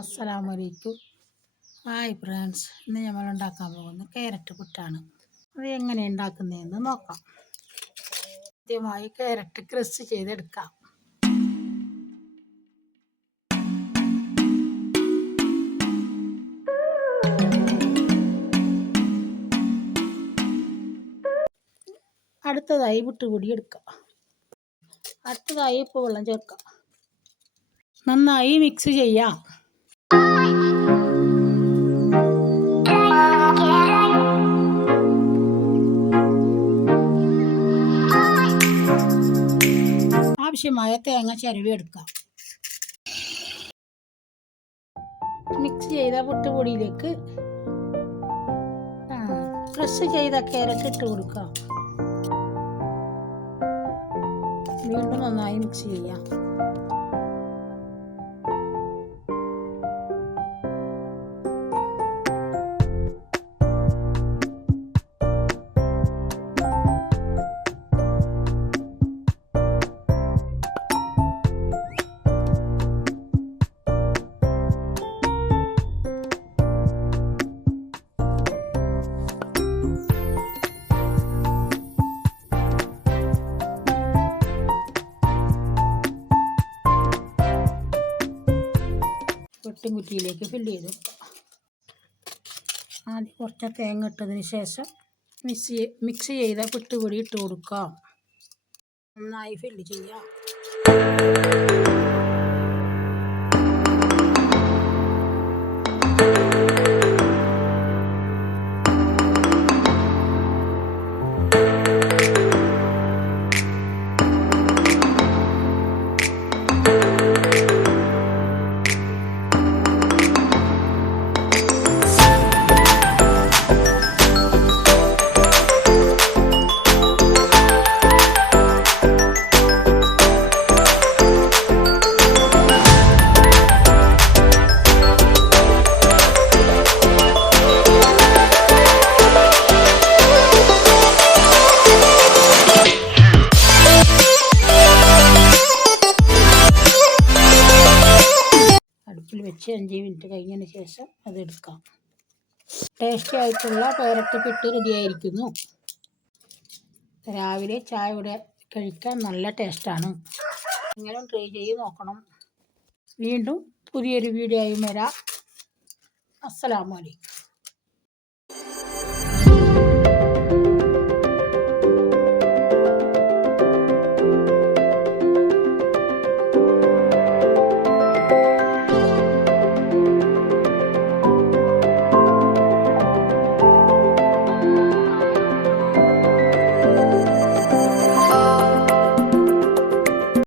അസ്സലാമലൈക്കും. Hi friends, ഇന്ന് നമ്മൾ ഉണ്ടാക്കാൻ പോകുന്നത് ക്യാരറ്റ് പുട്ടാണ്. അത് എങ്ങനെ ഉണ്ടാക്കുന്നതെന്ന് നോക്കാം. ആദ്യമായി ക്യാരറ്റ് ക്രഷ് ചെയ്തെടുക്കാം. അടുത്തതായി പുട്ടുപൊടി എടുക്കാം. അടുത്തതായി ഉപ്പ് വെള്ളം ചേർക്കാം. നന്നായി മിക്സ് ചെയ്യാം. ആവശ്യമായ തേങ്ങ ചിരവി എടുക്കാം. മിക്സ് ചെയ്ത പുട്ടുപൊടിയിലേക്ക് ക്രഷ് ചെയ്ത ക്യാരറ്റ് ഇട്ട് കൊടുക്കാം. വീണ്ടും നന്നായി മിക്സ് ചെയ്യാം. കുറ്റിയിലേക്ക് ഫില്ല് ചെയ്ത് കൊടുക്കാം. ആദ്യം കുറച്ച് തേങ്ങ ഇട്ടതിന് ശേഷം മിക്സ് ചെയ്ത പുട്ടുപൊടി ഇട്ട് കൊടുക്കാം. നന്നായി ഫില്ല് ചെയ്യാം. അടുപ്പിൽ വെച്ച് 5 മിനിറ്റ് കഴിഞ്ഞതിന് ശേഷം അതെടുക്കാം. ടേസ്റ്റി ആയിട്ടുള്ള ക്യാരറ്റ് പുട്ട് റെഡിയായിരിക്കുന്നു. രാവിലെ ചായയുടെ കഴിക്കാൻ നല്ല ടേസ്റ്റാണ്. നിങ്ങളും ട്രൈ ചെയ്ത് നോക്കണം. വീണ്ടും പുതിയൊരു വീഡിയോയും വരാം. അസ്സലാമു അലൈക്കും.